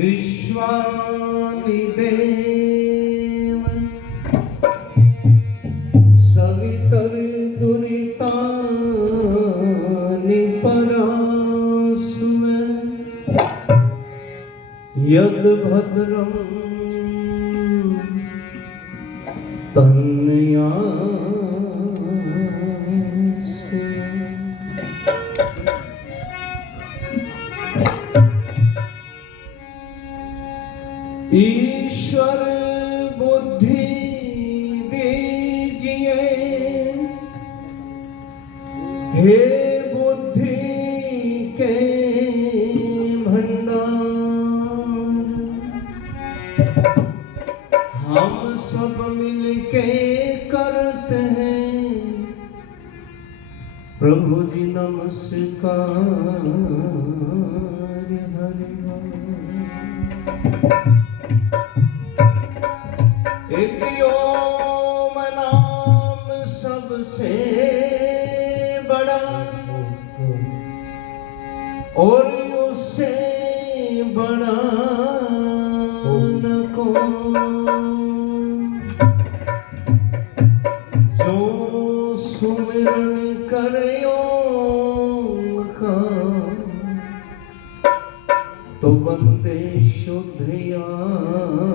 विश्वादिदेव सवितर्दुरितानि परास्मै यद्भद्रं तन्यास्मै। ईश्वर बुद्धि दीजिए हे बुद्धि के भंडार, हम सब मिलके करते हैं प्रभु जी नमस्कार। हरि एक ओम नाम सबसे बड़ा और उससे बड़ा न कोई, जो सुमिरन करे ओम का तो बंदे शुद्ध आत्मा।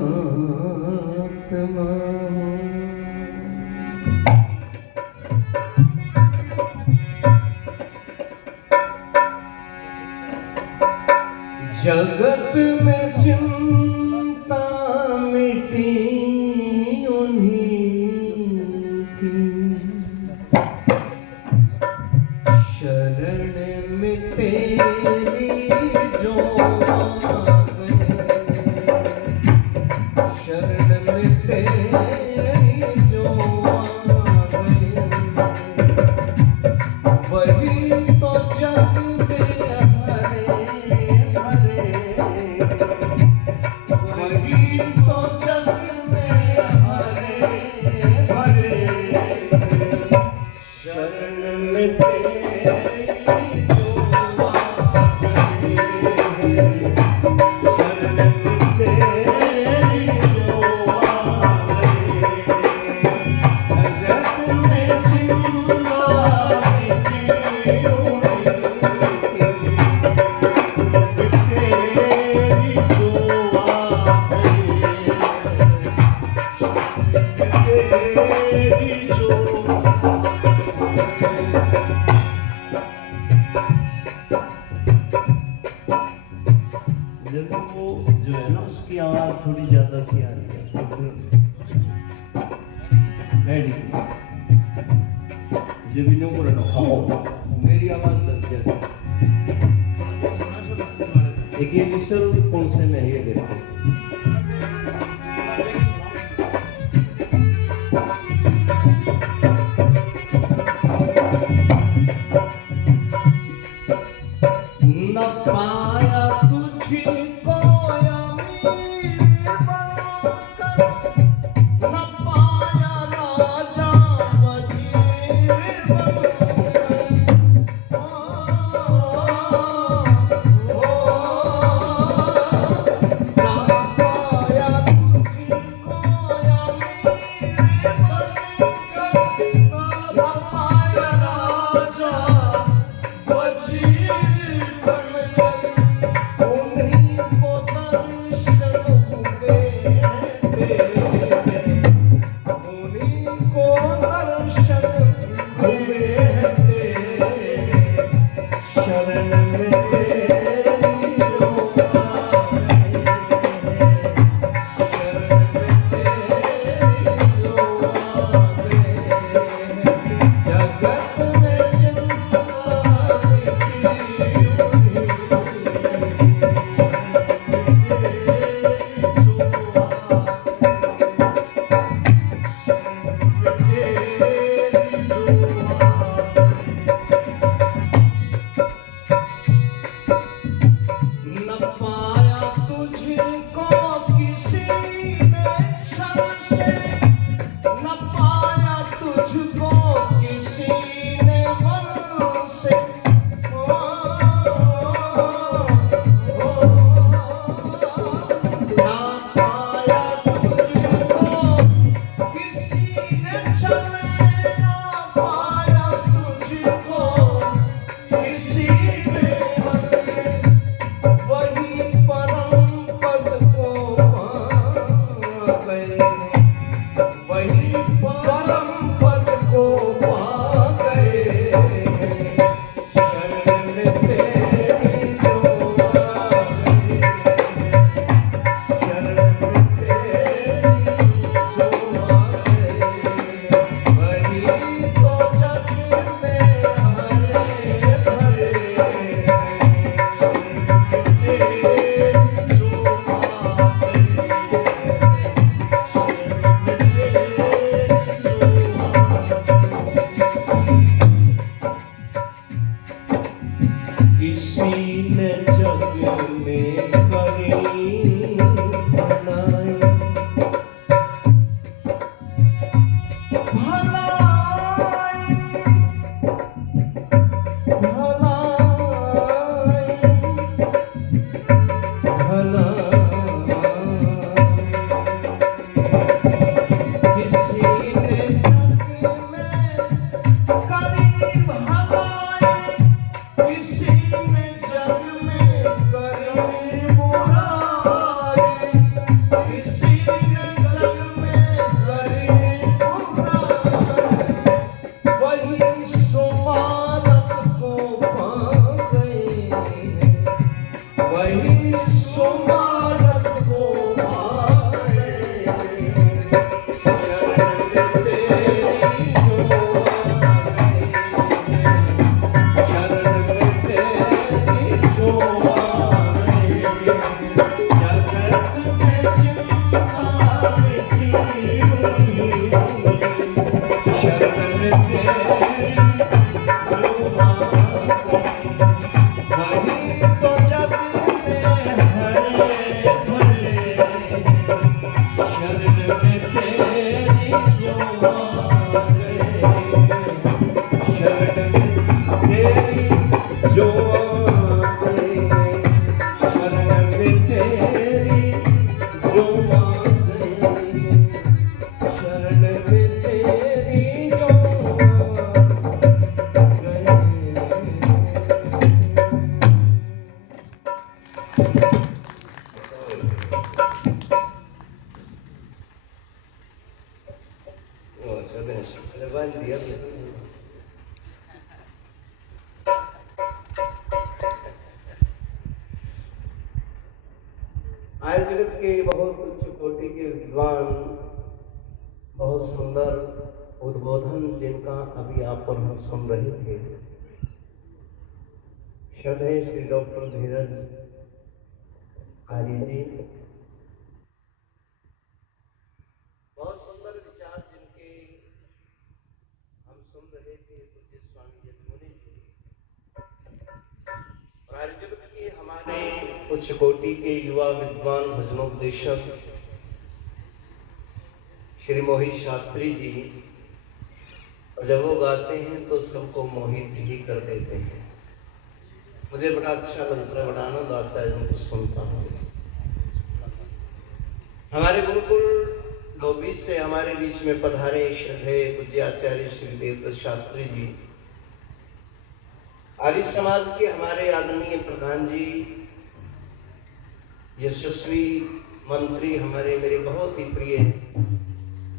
जगत में चिंता मिटी उन्हीं की, शरण में तेरी जो शरण में तेरी जो वही तो जग में हरे हरे, वही तो जग में हरे हरे, शरण में तेरी वो जो है ना उसकी आवाज थोड़ी ज्यादा सी आ रही है। ये भी नहीं बोल रहा मेरी आवाज दस जैसे एक ये विशल कौन से में ये देखो न पाया तुझको न पाया राजा आज जगत के बहुत उच्च कोटि के विद्वान, बहुत सुंदर उद्बोधन जिनका अभी आप पर हम सुन रहे थे, श्रद्धेय श्री डॉक्टर धीरज आर्य जी, बहुत सुंदर विचार जिनके हम सुन रहे थे, पूज्य स्वामी यदुमुनि जी, और आर्य जगत के हमारे उच्च कोटि के युवा विद्वान भजनोपदेशक श्री मोहित शास्त्री जी, जब वो गाते हैं तो सबको मोहित ही कर देते हैं। मुझे बड़ा अच्छा लगता है, बड़ा आनंद आता है उनको सुनता हूँ। हमारे गुरुकुल धोबी से हमारे बीच में पधारे श्रद्धेय पूज्य आचार्य श्री देवदत्त शास्त्री जी, आर्य समाज के हमारे आदरणीय प्रधान जी, यशस्वी मंत्री हमारे मेरे बहुत ही प्रिय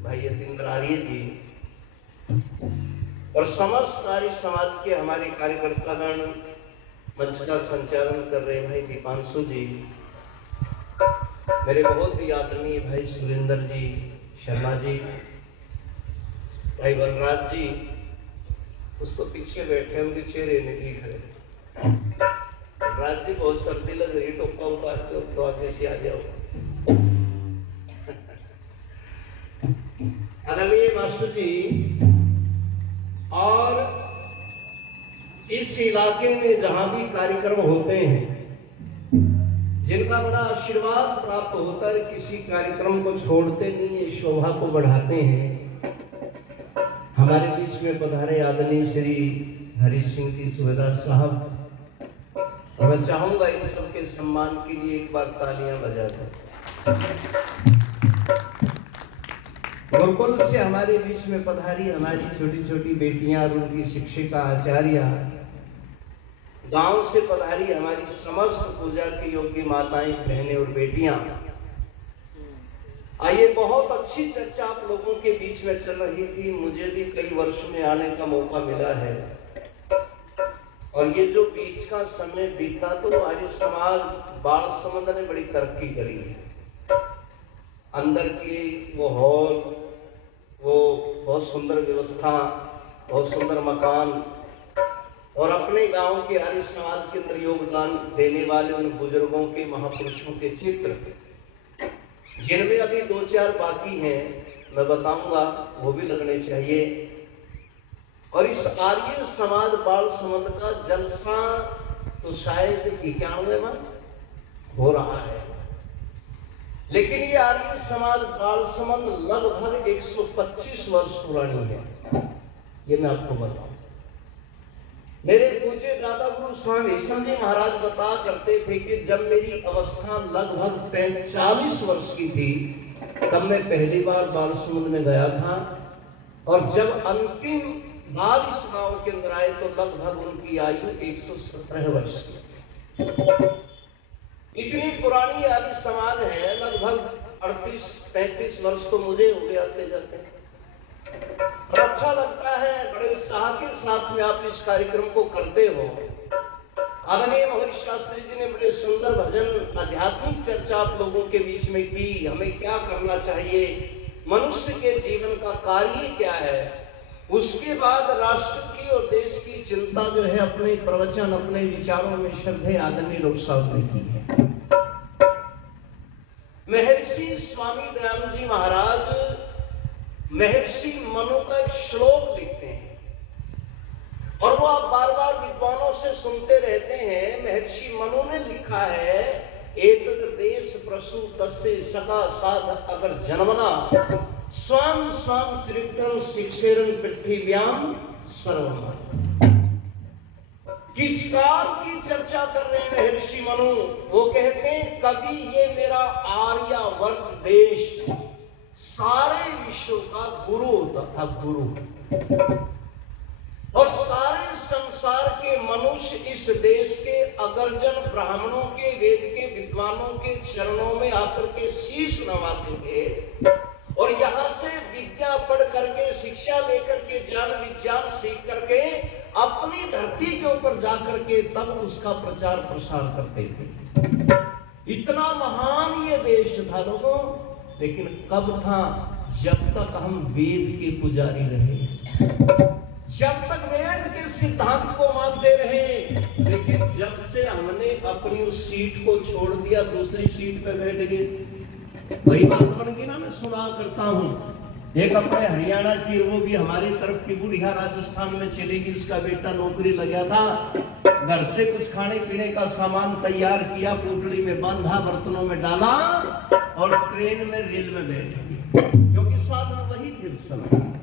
भाई यतीन्द्र आर्य जी, और समस्त आर्य समाज के हमारे कार्यकर्तागण, मंच का संचालन कर रहे भाई दीपांशु जी, मेरे बहुत ही आदरणीय भाई सुरेंद्र जी शर्मा जी, भाई बलराज जी, कुछ तो पीछे बैठे उनके चेहरे नहीं दिख रहे। बलराज जी बहुत सर्दी लग रही, टोपा उतार के तो आगे से आ जाओ। आदरणीय मास्टर जी, और इस इलाके में जहां भी कार्यक्रम होते हैं, जिनका बड़ा आशीर्वाद प्राप्त होता है, किसी कार्यक्रम को छोड़ते नहीं है, शोभा को बढ़ाते हैं। हमारे बीच में पधारे आदरणीय श्री हरि सिंह जी सूबेदार साहब, और मैं चाहूंगा इन सबके सम्मान के लिए एक बार तालियां बजा दें। गुरुकुल से हमारे बीच में पधारी हमारी छोटी छोटी बेटियां और उनकी शिक्षिका आचार्य, गांव से पधारी हमारी समस्त पूजा के योग्य माताएं, बहनें और बेटियां। आइए, बहुत अच्छी चर्चा आप लोगों के बीच में चल रही थी, मुझे भी कई वर्ष में आने का मौका मिला है, और ये जो बीच का समय बीता तो आर्य समाज बाल समंद ने बड़ी तरक्की करी है। अंदर की वो हॉल, वो बहुत सुंदर व्यवस्था, बहुत सुंदर मकान, और अपने गांव के आर्य समाज के अंदर योगदान देने वाले उन बुजुर्गों के, महापुरुषों के चित्र, जिनमें अभी 2-4 बाकी हैं, मैं बताऊंगा, वो भी लगने चाहिए। और इस आर्य समाज बाल समंद का जलसा तो शायद 91वां हो रहा है, लेकिन ये आर्य समाज बाल समंद लगभग 125 वर्ष पुरानी है, ये मैं आपको बताऊं। मेरे पूज्य दादा गुरु स्वामी विष्णु जी महाराज बता करते थे कि जब मेरी अवस्था लगभग 45 वर्ष की थी, तब मैं पहली बार बाल समंद में गया था, और जब अंतिम बार इस गांव के अंदर आए तो लगभग उनकी आयु 117 वर्ष की। इतनी पुरानी आर्य समाज है, लगभग 38-35 वर्ष तो मुझे हो गए आते जाते। और अच्छा लगता है, बड़े उत्साह के साथ में आप इस कार्यक्रम को करते हो। आदरणीय मोहित शास्त्री जी ने बड़े सुंदर भजन, आध्यात्मिक चर्चा आप लोगों के बीच में की, हमें क्या करना चाहिए, मनुष्य के जीवन का कार्य क्या है। उसके बाद राष्ट्र की और देश की चिंता जो है अपने प्रवचन, अपने विचारों में श्रद्धेय आदरणीय लोग साहब ने की है। महर्षि स्वामी दयानंद जी महाराज महर्षि मनु का एक श्लोक लिखते हैं, और वो आप बार बार विद्वानों से सुनते रहते हैं। महर्षि मनु ने लिखा है, एतद् देश प्रसु तस्य सका साध अगर जन्मना स्वाम स्वाम चरित्रं शिक्षेरं पृथ्व्याम सर्वम। किस काल की चर्चा कर रहे हैं महर्षि मनु? वो कहते हैं, कभी ये मेरा आर्यावर्त देश सारे विश्व का गुरु तथा गुरु, और सारे संसार के मनुष्य इस देश के अगरजन ब्राह्मणों के, वेद के विद्वानों के चरणों में आकर के शीश नवाते थे और यहाँ से विद्या पढ़ करके, शिक्षा लेकर के, ज्ञान विज्ञान सीख करके अपनी धरती के ऊपर जाकर के तब उसका प्रचार प्रसार करते थे। इतना महान ये देश था लोगों, लेकिन कब था? जब तक हम वेद के पुजारी रहे, जब तक वेद के सिद्धांत को मानते रहे। लेकिन जब से हमने अपनी उस सीट को छोड़ दिया, दूसरी सीट पे बैठ गए। वही बात बन गई ना, मैं सुना करता हूँ। एक अपने हरियाणा की, वो भी हमारी तरफ की बुढ़िया राजस्थान में चली गई, इसका बेटा नौकरी लगा था। घर से कुछ खाने पीने का सामान तैयार किया, पोटली में बांधा, बर्तनों में डाला और ट्रेन में, रेल में बैठ गई, क्योंकि साधन वही थे उस समय।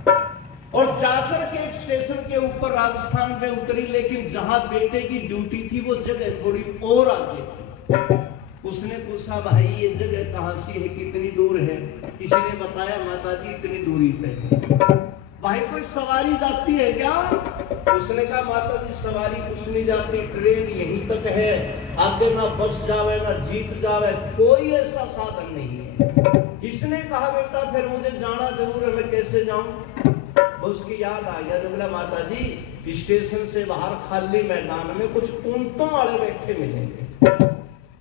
और जाकर के एक स्टेशन के ऊपर राजस्थान पे उतरी, लेकिन जहां बेटे की ड्यूटी थी वो जगह थोड़ी और आगे थी। उसने पूछा, भाई ये जगह कहाँ सी है, कितनी दूर है? किसी ने बताया, माता जी इतनी दूरी पे। भाई कोई सवारी जाती है क्या? उसने कहा, माता जी सवारी कुछ नहीं जाती, ट्रेन यहीं तक है, आगे ना बस जावे ना जीप जावे, कोई ऐसा साधन नहीं है। इसने कहा, बेटा फिर मुझे जाना जरूर है, मैं कैसे जाऊं? उसकी याद आ गया, बोला माता जी स्टेशन से बाहर खाली मैदान में कुछ ऊंटों वाले बैठे मिलेंगे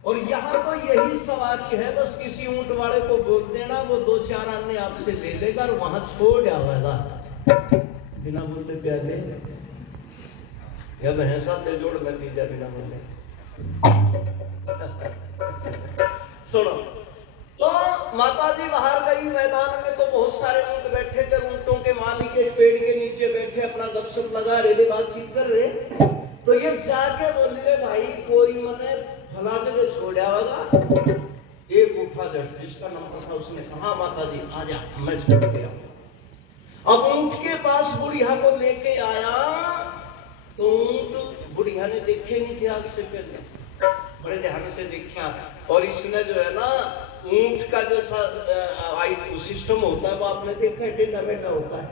और यहाँ तो यही सवारी है, बस किसी ऊंट वाले को बोल देना, वो 2-4 अन्य आपसे ले लेगा और वहां छोड़ आवेगा। बिना बोलते प्याले या भैंसा से जोड़ कर दीजिए बिना बोले। सुनो, तो माता जी बाहर गई मैदान में, तो बहुत सारे ऊंट बैठे थे। ऊंटों के मालिक एक पेड़ के नीचे बैठे अपना गपशप लगा रहे, बातचीत कर रहे। तो ये जाके बोल रहे, भाई कोई मने फला जगह छोड़ा होगा। एक उठा जट जिसका नंबर था, उसने कहा, माता जी आजा, मैं छोड़ गया। अब ऊंट के पास बुढ़िया को लेके आया, तो ऊंट बुढ़िया ने देखे नहीं थे आज से पहले, बड़े ध्यान से देखा। और इसने जो है ना, ऊंट का जो सिस्टम होता है वो आपने देखा है, टेढ़ा मेढ़ा होता है।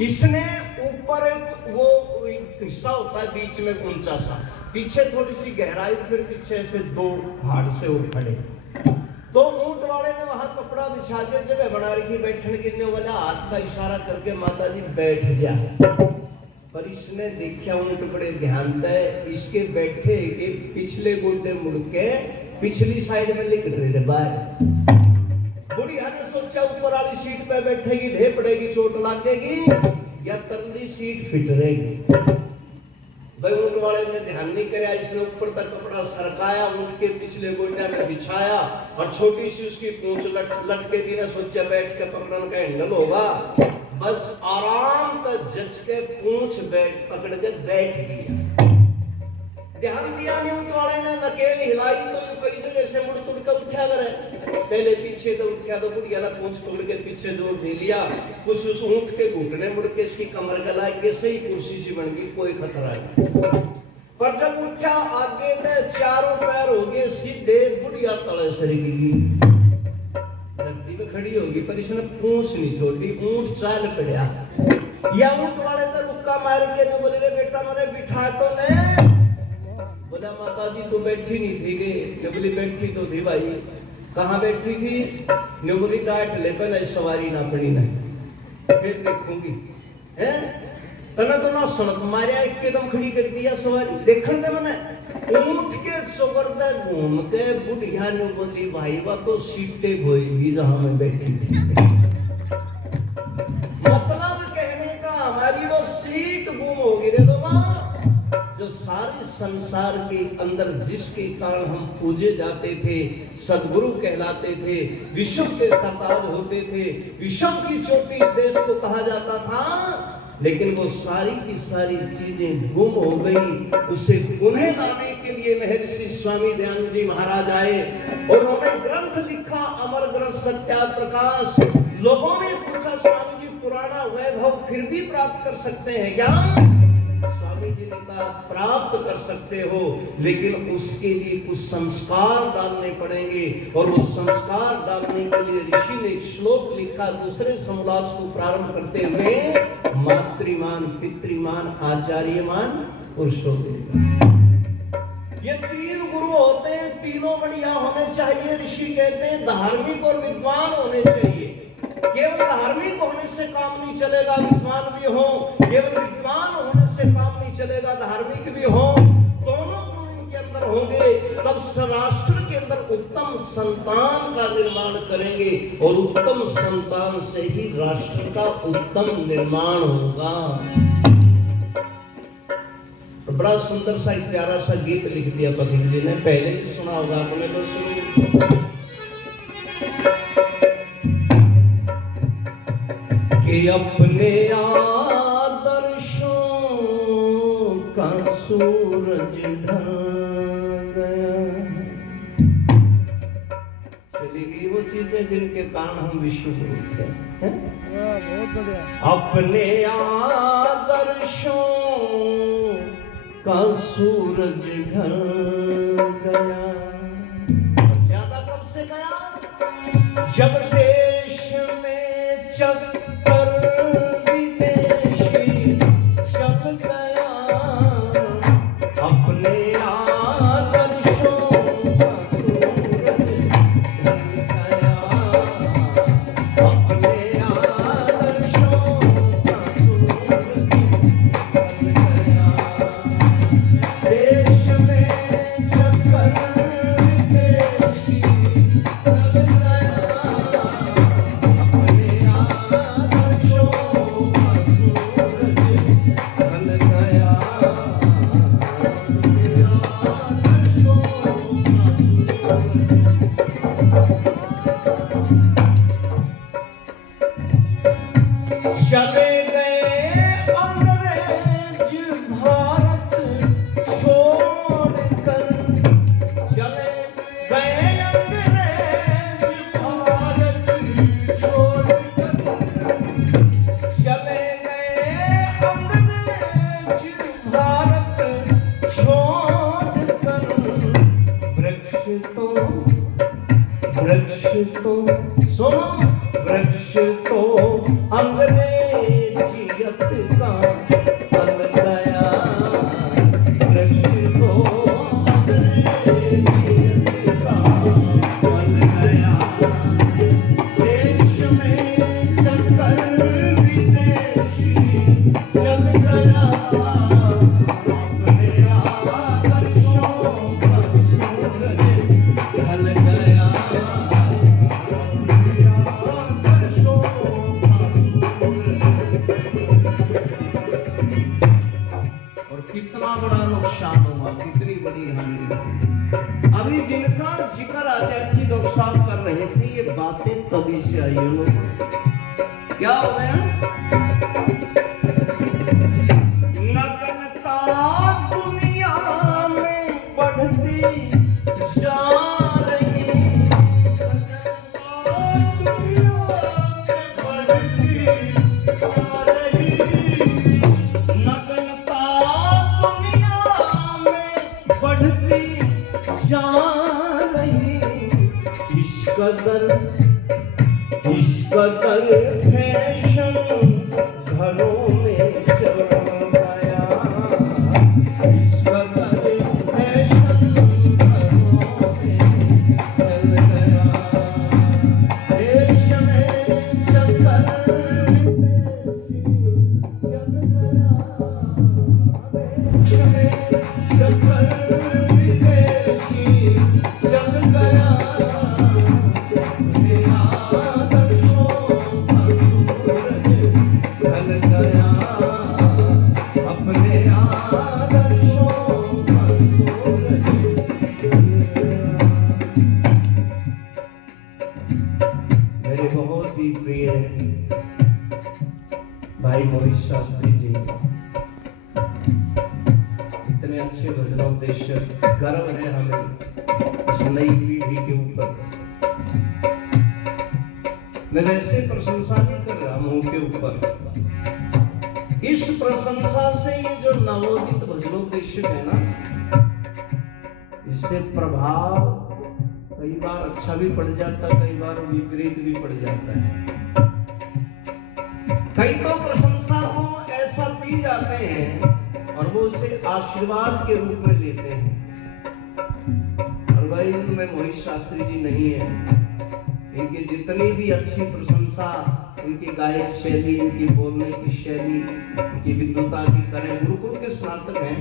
इसने ऊपर एक वो हिस्सा होता है बीच में ऊंचा सा, पीछे थोड़ी सी गहराई, फिर पीछे से 2 हाड़ से वो खड़े। तो ऊंट वाले ने वहां कपड़ा बिछा के जगह बना रखी बैठने के लिए, वाला हाथ का इशारा करके, माता जी बैठ जा। पर इसने देखा ऊंट बड़े ध्यान दे, इसके बैठे के पिछले गोडे मुड़ के पिछली साइड में लिख रहे थे बाहर। बुढ़िया ने सोचा ऊपर वाली सीट पे बैठेगी, ढे पड़ेगी, चोट लागेगी, या तरली सीट फिट रहेगी। भाई ऊंट वाले ने ध्यान नहीं कराया, इसने ऊपर तक कपड़ा सरकाया, ऊंट के पिछले गोडे में बिछाया और छोटी सी उसकी पूंछ लटके थी ना, सोचा बैठ के पकड़ने का हैंडल होगा, बस आराम से जच के पूंछ पकड़ के बैठ गया। ध्यान दिया नहीं ऊंट वाले ने, नकेल हिलाई तो कई जगह से मुड़ तुड़ के उठा करे, पहले पीछे तो उठा, तो बुढ़िया ने पूंछ पकड़ के पीछे जोर दे लिया, कुछ उस ऊंट के घुटने मुड़ के इसकी कमर गला के सही कुर्सी सी बन गई, कोई खतरा नहीं। पर जब उठा आगे ने चारों पैर हो गए सीधे, बुढ़िया तले सर गिरी, धरती पे खड़ी होगी, पर इसने पूंछ नहीं छोड़ी, ऊंट चाल पड़ा। या ऊंट वाले ने रुक्का मार के बोले, रे बेटा मैंने बिठा तो नहीं। बोला, माता जी तो बैठी नहीं थी गे। ने बोली, बैठी तो थी भाई। कहाँ बैठी थी? ने बोली, डांट ले, पहले सवारी ना पड़ी ना, फिर देखूंगी। है तना तो ना सड़क मारिया, एकदम खड़ी कर दिया सवारी, देखने दे मैंने। ऊंट के चौकरदा घूम के बुढ़िया ने बोली, भाई वह तो सीटे खोएगी जहां मैं बैठी थी। मतलब कहने का हमारी वो सीट गुम होगी रे बाबा। जो सारे संसार के अंदर जिसके कारण हम पूजे जाते थे, सदगुरु कहलाते थे, विश्व के सरताज होते थे, विश्व की चोटी इस देश को कहा जाता था, लेकिन वो सारी की सारी चीजें गुम हो गई। उसे पुनः लाने के लिए महर्षि स्वामी दयानंद जी महाराज आए और उन्होंने ग्रंथ लिखा, अमर ग्रंथ सत्या प्रकाश। लोगों ने पूछा, स्वामी जी पुराना वैभव फिर भी प्राप्त कर सकते हैं क्या? स्वामी जी ने कहा, प्राप्त कर सकते हो, लेकिन उसके लिए कुछ संस्कार डालने पड़ेंगे। और वो संस्कार डालने के लिए ऋषि ने एक श्लोक लिखा, दूसरे समोल्लास को प्रारंभ करते हुए, मातृमान, पितृमान, आचार्यमान, पुरुषों देगा। ये तीन गुरु होते हैं, तीनों बढ़िया होने चाहिए। ऋषि कहते हैं धार्मिक और विद्वान होने चाहिए। केवल धार्मिक होने से काम नहीं चलेगा, विद्वान भी हो। केवल विद्वान होने से काम नहीं चलेगा, धार्मिक भी हो। दोनों गुण इनके अंदर होंगे, तब राष्ट्र के अंदर उत्तम संतान का निर्माण करेंगे, और उत्तम संतान से ही राष्ट्र का उत्तम निर्माण होगा। तो बड़ा सुंदर सा एक प्यारा सा गीत लिख दिया पथिक जी ने, पहले भी सुना होगा आपने, तो सुनिए। कि अपने आदर्शों का सूरज ढल गया। चली गई वो चीजें जिनके कारण हम विश्व गुरु थे। अपने आदर्शों का सूरज ढल गया। ज्यादा कब से गया? जब देश में चक्कर विदेशी चल गया। अपने आदर्शों का सूरज ढल गया। अपने आदर्शों का सूरज ढल गया। देश में चक्कर विदेशी चल गया। अपने आदर्शों का सूरज ढल गया। चले गए अंग्रेज भारत छोड़कर। चले गए अंग्रेज भारत छोड़कर। चले गए अंग्रेज भारत छोड़कर। वृक्ष तो सुनो, वृक्ष तो अंग्रेजियत का बन गया। वृक्ष तो अंग्रेजियत का बन गया। देश में चक्कर विदेशी चल गया। अपने आदर्शों का सूरज ढल गया। और कितना बड़ा नुकसान हुआ, कितनी बड़ी हानि हुई। अभी जिनका जिक्र आचार्य जी डॉक्टर साहब कर रहे थे, ये बातें तभी से आई है लोग। क्या हो गया? नग्नता दुनिया में बढ़ती जा रही। नग्नता दुनिया में बढ़ती जा रही। इस कदर फैशन घरों में चल गया। इस कदर फैशन घरों में चल गया। देश में चक्कर चल गया। देश में चक्कर विदेशी चल गया। अपने आदर्शों का सूरज ढल गया। अपने आदर्शों का सूरज ढल गया। मेरे बहुत ही प्रिय भाई मोहित शास्त्री जी, इतने अच्छे भजनोपदेशक, गर्व है हमें इस नई पीढ़ी के ऊपर। मैं वैसे प्रशंसा नहीं कर रहा मुंह के ऊपर, इस प्रशंसा से ये जो नवोदित भजनोपदेशक है ना, इससे प्रभाव कई बार अच्छा भी पड़ जाता, कई बार विपरीत भी पड़ जाता है। कई तो प्रशंसा को ऐसा पी जाते हैं और वो उसे आशीर्वाद के रूप में लेते हैं। और भाई इनमें मोहित शास्त्री जी नहीं है, इनकी जितनी भी अच्छी प्रशंसा, इनकी गायक शैली, इनकी बोलने की शैली, इनकी विद्वता की करें, गुरुकुल के स्नातक हैं,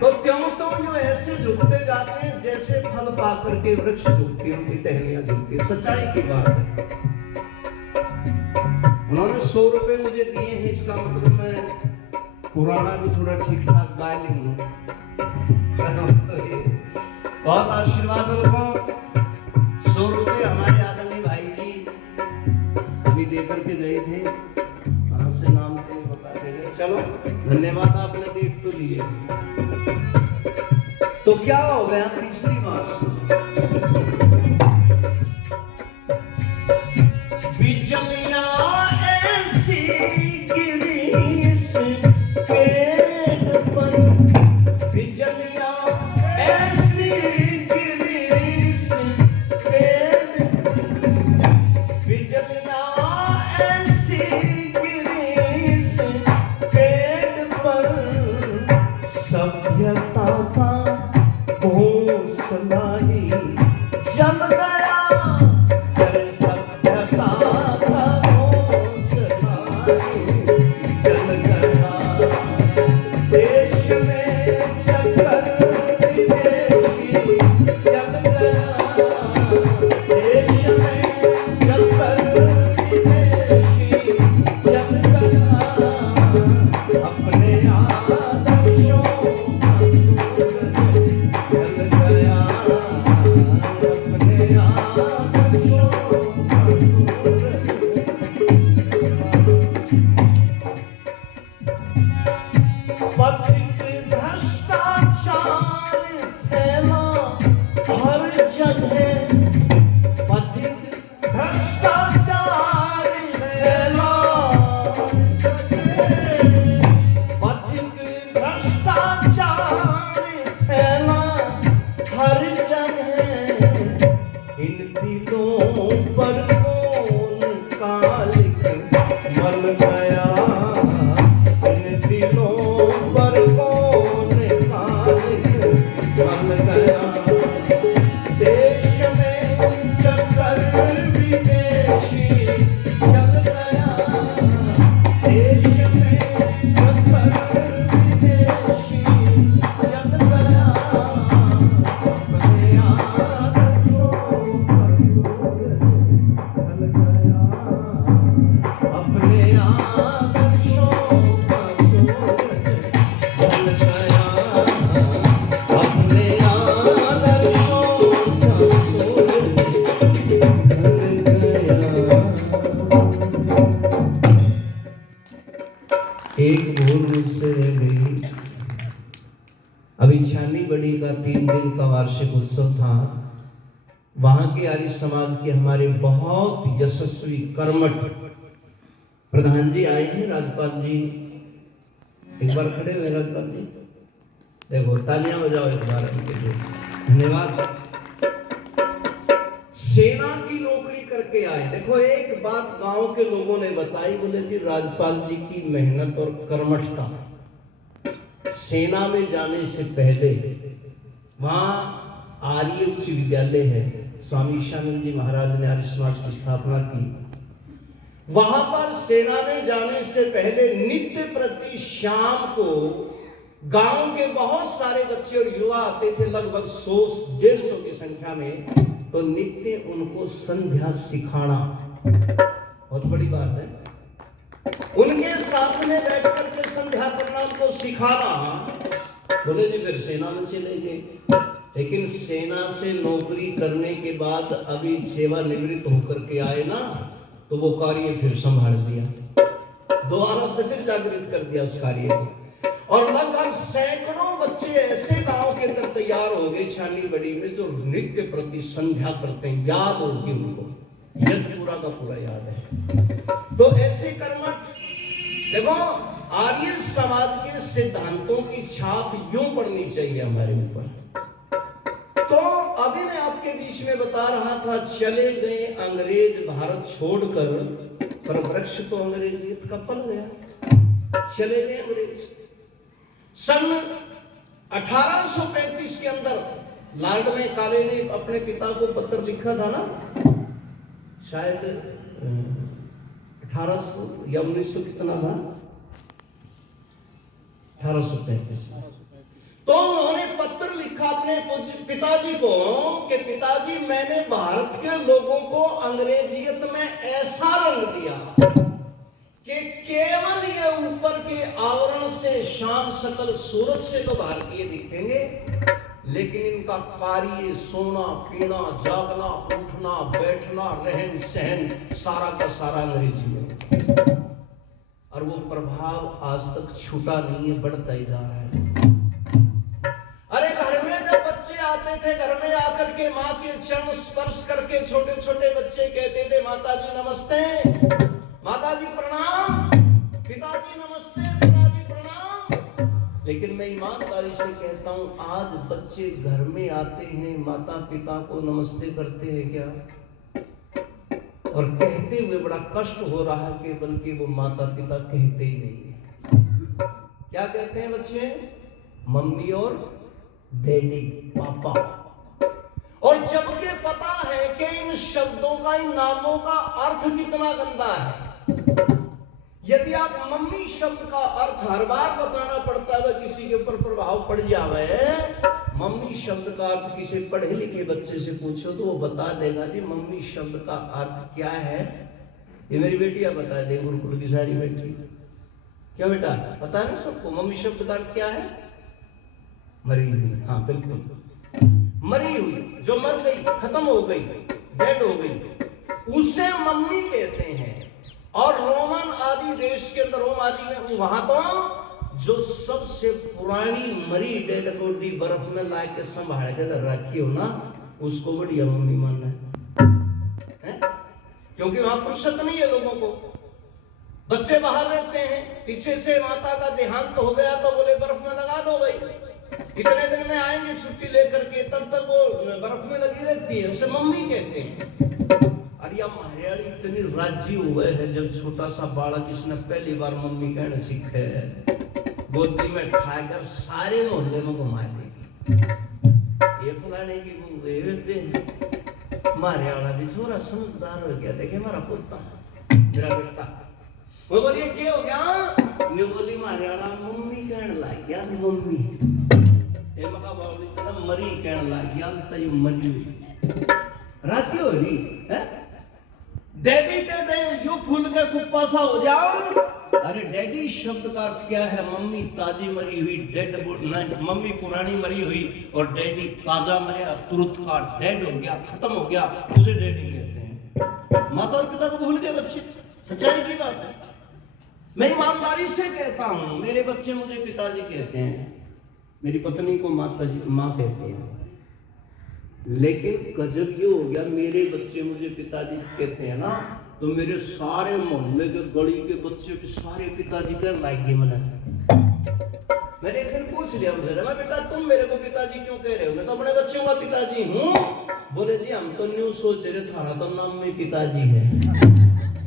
तो त्यों तो जो ऐसे झुकते जाते हैं जैसे फल पाकर के वृक्ष झुकते, उनकी टहनियां झुकती। सच्चाई की बात है। उन्होंने 100 रुपए मुझे दिए हैं, इसका मतलब मैं पुराना भी थोड़ा ठीक ठाक गा लूँ। बहुत आशीर्वाद उनको। 100 रुपए हमारे आदरणीय भाई जी अभी देकर के गए थे, कहाँ से नाम थे बता के गए। चलो धन्यवाद, आपने देख तो लिए। तो क्या हो गया तीसरी मास, बिजलियां ऐसी गिरी इस पेड़ पर, बिजलियां ऐसी गिरी इस पेड़, बिजलियां ऐसी गिरी इस पेड़ पर, सभ्यता का घोंसला ही जल गया, अरे सभ्यता का घोंसला ही जल गया। देश में चक्कर विदेशी जल गया, देश में चक्कर विदेशी जल गया, अपने आदर्शों पथिक भ्रष्टाचार फैला हर जगह, पथिक भ्रष्टाचार फैला हर जगह, पथिक भ्रष्टाचार फैला हर जगह, इन दिलों पर कौन कालिक मल गया, इन दिलों पर कौन कालिक मल गया। देश में चक्कर विदेशी चल गया, देश में चक्कर विदेशी चल गया, अपने आदर्शों पर चल गया, अपने आदर्शों पर चल गया, अपने आदर्शों एक भूल मुझसे रह गई। अभी छानी बड़ी का 3 दिन का वार्षिक उत्सव था। वहां के आर्य समाज के हमारे बहुत यशस्वी कर्मठ प्रधान जी आए हैं, राजपाल जी। एक बार खड़े हुए राजपाल जी, देखो तालियां बजाओ एक बार उनके लिए। धन्यवाद। सेना की नौकरी करके आए। देखो एक बात गांव के लोगों ने बताई, बोले कि राजपाल जी की मेहनत और कर्मठता। सेना में जाने से पहले वहां आर्य उच्च विद्यालय है, स्वामी ईशानंद जी महाराज ने आर्य समाज की स्थापना की। वहां पर सेना में जाने से पहले नित्य प्रति शाम को गांव के बहुत सारे बच्चे और युवा आते थे, लगभग 100-150 की संख्या में। तो नित्य उनको संध्या सिखाना बहुत बड़ी बात है। उनके साथ में बैठ करके संध्या करना, उनको सिखाना। बोले जी फिर सेना में चले गए, लेकिन सेना से नौकरी करने के बाद अभी सेवानिवृत्त होकर के आए ना, तो वो कार्य फिर संभाल लिया, दोबारा से फिर जागृत कर दिया उस कार्य को। और लगभग सैकड़ों बच्चे ऐसे गांव के अंदर तैयार हो गए छानी बड़ी में, जो नित्य प्रति संध्या करते हैं। याद होगी उनको, यज्ञ पूरा का पूरा याद है। तो ऐसे कर्मठ, देखो आर्य समाज के सिद्धांतों की छाप यूं पड़नी चाहिए हमारे ऊपर। तो अभी मैं आपके बीच में बता रहा था, चले गए अंग्रेज भारत छोड़कर, पर वृक्ष तो अंग्रेजियत का पल गया। चले गए अंग्रेज, सन 1835 के अंदर लॉर्ड में काले ने अपने पिता को पत्र लिखा था ना, शायद 1800 या 1900 कितना था, 1835। तो उन्होंने पत्र लिखा अपने पिताजी को कि पिताजी, मैंने भारत के लोगों को अंग्रेजियत में ऐसा रंग दिया कि केवल ये ऊपर के आवरण से, शान शकल सूरत से तो भारतीय दिखेंगे, लेकिन इनका कार्य, सोना पीना, जागना, उठना, बैठना, रहन सहन सारा का सारा अंग्रेजी में, और वो प्रभाव आज तक छूटा नहीं है, बढ़ता ही जा रहा है। अरे घर में जब बच्चे आते थे, घर में आकर के माँ के चरण स्पर्श करके छोटे छोटे बच्चे कहते थे, माताजी नमस्ते, माताजी प्रणाम, पिताजी नमस्ते, पिताजी प्रणाम। लेकिन मैं ईमानदारी से कहता हूं, आज बच्चे घर में आते हैं, माता पिता को नमस्ते करते हैं क्या? और कहते हुए बड़ा कष्ट हो रहा है कि बल्कि वो माता पिता कहते ही नहीं है। क्या कहते हैं बच्चे? मम्मी और डैडी, पापा। और जबकि पता है कि इन शब्दों का, इन नामों का अर्थ कितना गंदा है। यदि आप मम्मी शब्द का अर्थ हर बार बताना पड़ता है, किसी के ऊपर प्रभाव पड़ जावे। मम्मी शब्द का अर्थ किसी पढ़े लिखे बच्चे से पूछो तो वो बता देगा, जी मम्मी शब्द का अर्थ क्या है। ये मेरी बेटियां बता दे, गुरुकुल की सारी बेटी। क्या बेटा पता है ना सबको मम्मी शब्द का अर्थ क्या है? मरी हुई। हाँ बिल्कुल, मरी हुई, जो मर गई, खत्म हो गई, डेड हो गई, उसे मम्मी कहते हैं। और रोमन आदि देश के अंदर, रोम आदि में, वहां तो जो सबसे पुरानी मरी डेड बॉडी बर्फ में ला के संभाल के रखी हो ना, उसको बढ़िया मम्मी मानना है? क्योंकि वहां फुर्सत नहीं है लोगों को। बच्चे बाहर रहते हैं, पीछे से माता का देहांत हो गया तो बोले बर्फ में लगा दो भाई, इतने दिन में आएंगे छुट्टी लेकर के, तब तक वो बर्फ में लगी रहती है, उसे मम्मी कहते हैं। अरे हरियाणी इतनी राजी हुए है, जब छोटा सा बालक इसने पहली बार मम्मी कहना सीखे, गोदी में खाकर सारे मोहल्ले में घुमा देगी। ये फलाने की मारे वाला भी छोरा समझदार हो गया, देखे हमारा पुत्र, मेरा बेटा। वो बोलिए क्या हो गया? मैं बोली मारे वाला मम्मी कहने लग गया, मम्मी मरी कहने लग गया, मरी राजी हो रही है। डैडी कहते हैं यू फूल के कुप्पा सा हो जाओ। अरे डैडी शब्द का अर्थ क्या है? मम्मी ताजी मरी हुई, डेड मम्मी पुरानी मरी हुई, और डैडी ताजा मरिया, तुरंत का डेड हो गया, खत्म हो गया, उसे डैडी कहते हैं। माता और पिता को भूल गए बच्चे, सच्चाई की बात है। मैं ईमानदारी से कहता हूं, मेरे बच्चे मुझे पिताजी कहते हैं, मेरी पत्नी को माताजी माँ कहते हैं। लेकिन गजब ये हो गया, मेरे बच्चे मुझे पिताजी कहते हैं ना, तो मेरे सारे मोहल्ले के, गली के बच्चे भी सारे पिताजी कर लाएंगे। मैंने एक दिन पूछ लिया उनसे, ना बेटा तुम मेरे को पिताजी क्यों कह रहे हो? मैं तो अपने बच्चों का पिताजी हूँ। बोले जी हम तो न्यू सोच रहे, थारा तो नाम में पिताजी है।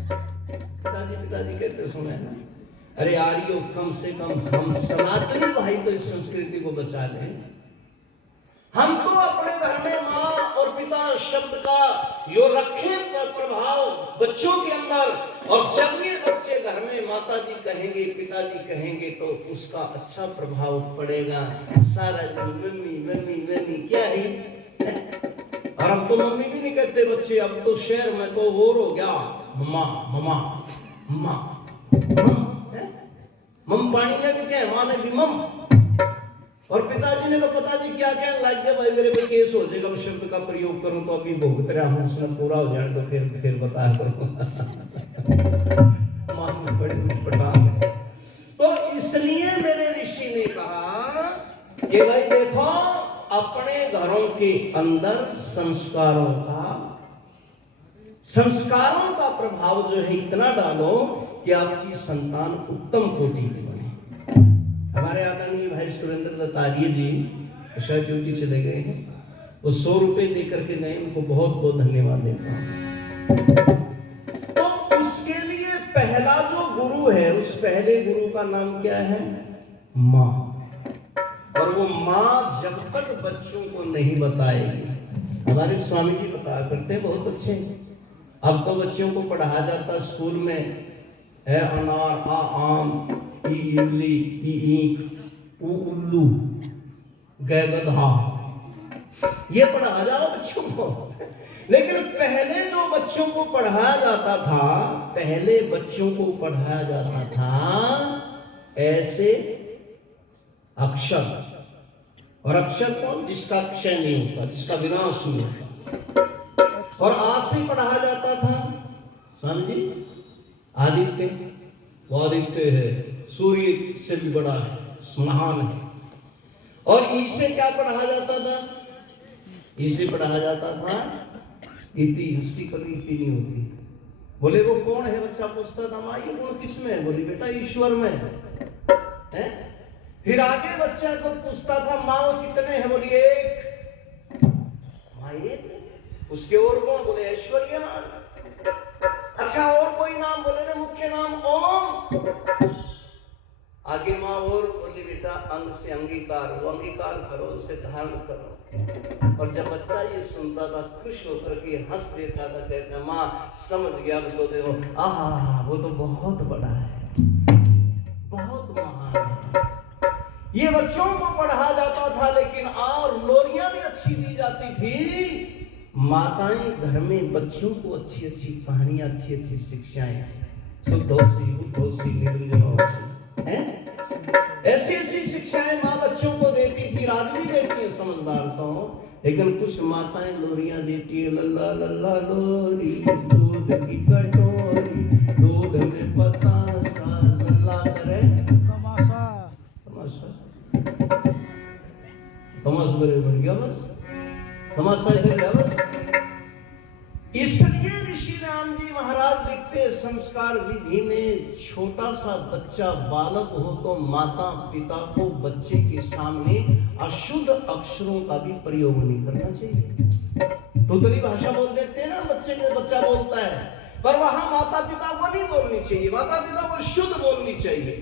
पिताजी पिताजी कहते सुने ना। अरे आर्यो, कम से कम हम सनातनी भाई तो इस संस्कृति को बचा लें। हम तो अपने घर में माँ और पिता शब्द का यो रखे प्रभाव बच्चों के अंदर, और जब ये बच्चे घर में माताजी कहेंगे, पिताजी कहेंगे, तो उसका अच्छा प्रभाव पड़ेगा। सारा दिन मम्मी मम्मी मम्मी क्या है। और अब तो मम्मी भी नहीं कहते बच्चे, अब तो शहर में तो वो हो गया, मम्मा मम्मा मम्मा, मम पानी ने भी क्या, माँ ने भी मम। और पिताजी ने तो पता नहीं क्या क्या लग गया, भाई मेरे पे केस हो जाएगा, उस शब्द का प्रयोग करूं तो अभी भुगत रहा हूं, उसने पूरा हो जाए तो फिर बताया करूं। मां में बड़े कुछ पटाख है। तो इसलिए मेरे ऋषि ने कहा कि भाई देखो, अपने घरों के अंदर संस्कारों का प्रभाव जो है इतना डालो कि आपकी संतान उत्तम कोटि की बने। हमारे आदरणीय भाई सुरेंद्र दत्त आर्य जी शायद ड्यूटी चले गए हैं, वो 100 रुपए देकर के गए, उनको बहुत बहुत धन्यवाद देता हूँ। तो उसके लिए पहला जो गुरु है, उस पहले गुरु का नाम क्या है? माँ। और वो माँ जब तक बच्चों को नहीं बताएगी। हमारे स्वामी जी बताया करते हैं, बहुत अच्छे। अब तो बच्चों को पढ़ाया जाता स्कूल में है अनार, आ आम, ई इमली, ई ईंख, ऊ उल्लू, ग गधा, ये पढ़ाया जाओ बच्चों को। लेकिन पहले जो बच्चों को पढ़ाया जाता था, पहले बच्चों को पढ़ाया जाता था ऐसे अक्षर। और अक्षर कौन? जिसका क्षय नहीं होता, जिसका विनाश नहीं होता। और आज से पढ़ाया जाता था, समझी, आदित्य, वो आदित्य है, सूर्य से भी बड़ा है, महान है। और इसे क्या पढ़ाया जाता था? इसे पढ़ाया जाता था इति, उसकी कभी इति नहीं होती। बोले वो कौन है? बच्चा पूछता था, माँ ये गुण किसमें है? बोली बेटा ईश्वर में है। फिर आगे बच्चा तो पूछता था, माँ वो कितने हैं? बोली एक। माँ एक? उसके और कौन? बोले ऐश्वर्य मान। अच्छा और कोई नाम? बोले ना मुख्य नाम ओम। आगे माँ और बोली बेटा अंग से अंगीकार, वो अंगीकार करो, उसे धारण करो। और जब बच्चा ये सुनता था खुश होकर के हंस देता था, कहता माँ समझ गया, तो देखो आहा वो तो बहुत बड़ा है, बहुत महान है। ये बच्चों को पढ़ा जाता था। लेकिन और लोरियां भी अच्छी दी जाती थी। माताएं घर में बच्चों को अच्छी अच्छी कहानियां, अच्छी अच्छी शिक्षाएं, शुद्धोसी बुद्धोसी निर्जनोसी, ऐसी ऐसी शिक्षाएं माँ बच्चों को देती थी। रात भी देती है समझदार तो, लेकिन कुछ माताएं लोरियां देती है, लल्ला लल्ला लोरी, दूध की कटोरी, दूध में बतासा, लल्ला करे तमाशा, तमाशा तमाशा बन गया बस, तमाशा ही है बस। इसलिए ऋषि राम जी महाराज लिखते, संस्कार विधि में छोटा सा बच्चा बालक हो तो माता पिता को बच्चे के सामने अशुद्ध अक्षरों का भी प्रयोग नहीं करना चाहिए। तोतली भाषा बोल देते हैं ना बच्चे के, बच्चा बोलता है, पर वहां माता पिता को नहीं बोलनी चाहिए। माता पिता को शुद्ध बोलनी चाहिए,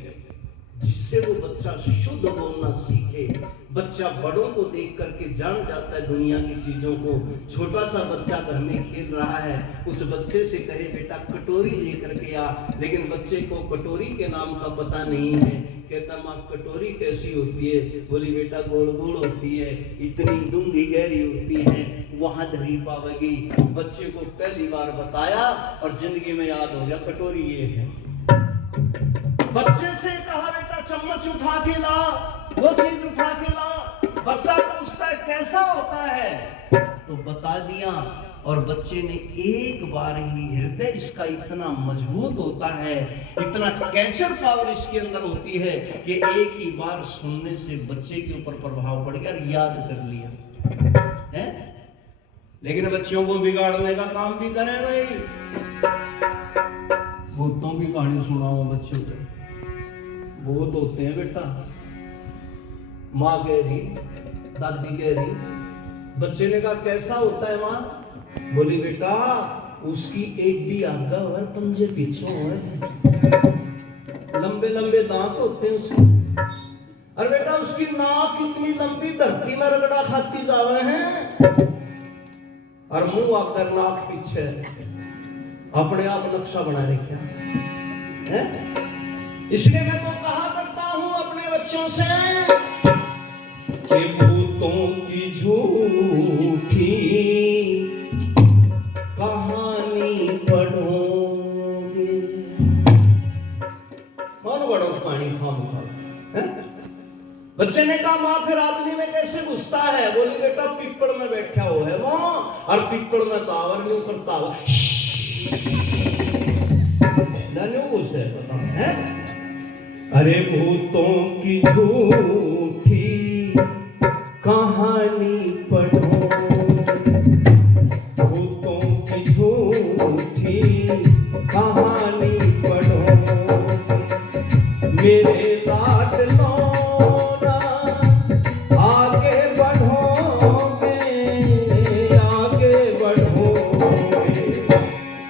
जिससे वो बच्चा शुद्ध बोलना सीखे। बच्चा बड़ों को देख करके जान जाता है दुनिया की चीजों को। छोटा सा बच्चा घर में खेल रहा है, उस बच्चे से कहे बेटा कटोरी लेकर के आ, लेकिन बच्चे को कटोरी के नाम का पता नहीं है। कहता माँ कटोरी कैसी होती है? बोली बेटा गोल गोल होती है, इतनी डूंगी गहरी होती है, वहां धरी पावेगी। बच्चे को पहली बार बताया और जिंदगी में याद हो गया कटोरी ये है। बच्चे से कहा बेटा चम्मच उठा के ला, वो चीज उठा के ला। बच्चा पूछता है कैसा होता है, तो बता दिया। और बच्चे ने एक बार ही, हृदय इसका इतना मजबूत होता है, इतना कैचर पावर इसके अंदर होती है कि एक ही बार सुनने से बच्चे के ऊपर प्रभाव पड़ गया और याद कर लिया है। लेकिन बच्चों को बिगाड़ने का काम भी करें भाई। भूतों की कहानी सुनाओ बच्चों को, भूत होते हैं बेटा। माँ कह रही, दादी कह रही, बच्चे ने कहा कैसा होता है माँ? बोली बेटा उसकी एडी आगा और पंजे पीछे है, लंबे लंबे दांत होते हैं उसके। अरे बेटा उसकी नाक इतनी लंबी धरती में रगड़ा खाती जावे हैं, और मुंह आकर नाक पीछे, अपने आप नक्शा बना रखा है। इसलिए मैं तो कहा करता हूं अपने बच्चों से कि भूतों की झूठी कहानी पढ़ोगे। कौन बड़ो पानी खाऊंगा? बच्चे ने कहा माँ फिर आदमी में कैसे घुसता है? बोली बेटा पीपल में बैठा हो है वो, और पीपल में तावर नहीं करता हुआ उसे पता है। अरे भूतों की झूठी कहानी पढ़ो, भूतों की झूठी कहानी पढ़ो, मेरे लाडलो आगे बढ़ोगे, आगे बढ़ोगे।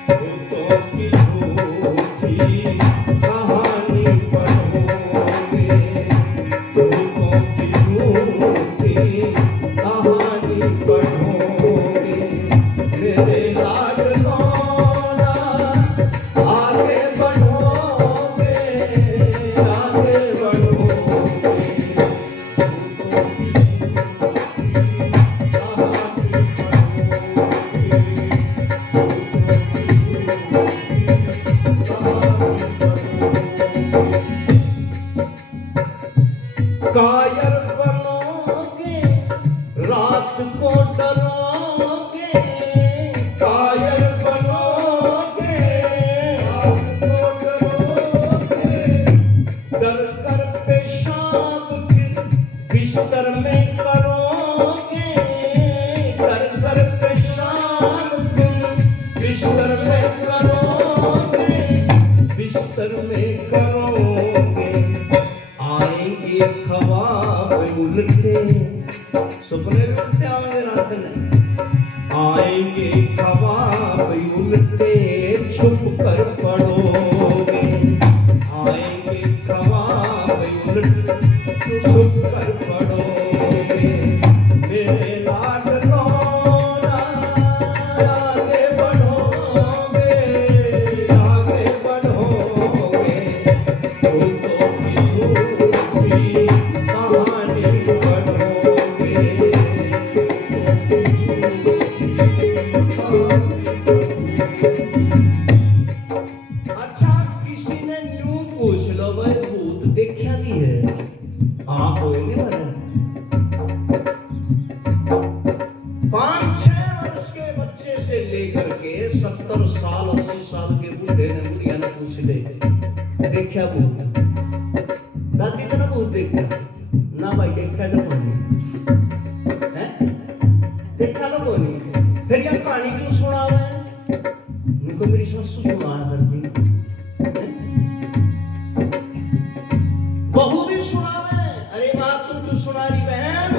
भूतों की झूठी कहानी पढ़ोगे, भूतों की झूठी बात को डरोगे, कायर बनोगे, बात को डरोगे, डर कर पेशाब फिर बिस्तर में करोगे, डर कर पेशाब फिर बिस्तर में करोगे, बिस्तर में करोगे। आएंगे ख्वाब उल्टे, सपने भी उल्टे आएंगे रात में, आएंगे ख्वाब उल्टे, छुप कर पढ़ोगे, आएंगे ख्वाब उल्टे, छुप कर पढ़ोगे। मेरे लाडलो आगे बढ़ोगे, आगे बढ़ोगे, भूतों की झूठी कहानी पढ़ोगे। अच्छा, किसी ने यूं पूछ लो भाई भूत देखा नहीं है, हाँ कोई नहीं मरे। 5-6 वर्ष के बच्चे से लेकर के 70 साल 80 साल के बूढ़े ने बुढ़िया ने पूछ ले, देखा भूत? दादी तो ना भूत देखा ना भाई, देखा तो कौन है, देखा तो कौन है, फिर यह कहानी क्यों सुनावे? उनको मेरी सासू सुनाया करती, बहू भी सुनावे, अरे बात तू क्यों सुना रही बहन?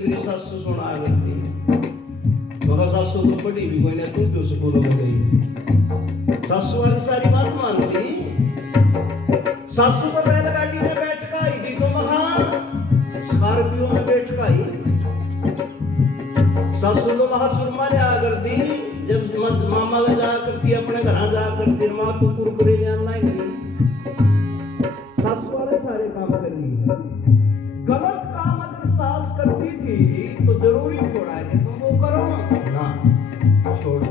मेरी सासू सुनाया करती, मगर सासू तो बड़ी भी कोई ना, तू क्यों स्कूल में गई? सासू वाली सारी बात मानती। सासू तो बैलगाड़ी में बैठ कर आई थी, तो महा स्कॉर्पियो में बैठ कर आई। सासू तो महा चुरमा ले आ करती, जब मामा का जा करती, अपने घर जा करती, माँ तू कुरकुरे जान लाई गई। सासू वाले सारे काम कर रही है। गलत काम अगर सास करती थी तो जरूरी थोड़ा है कि तुम वो करो ना, छोड़ो।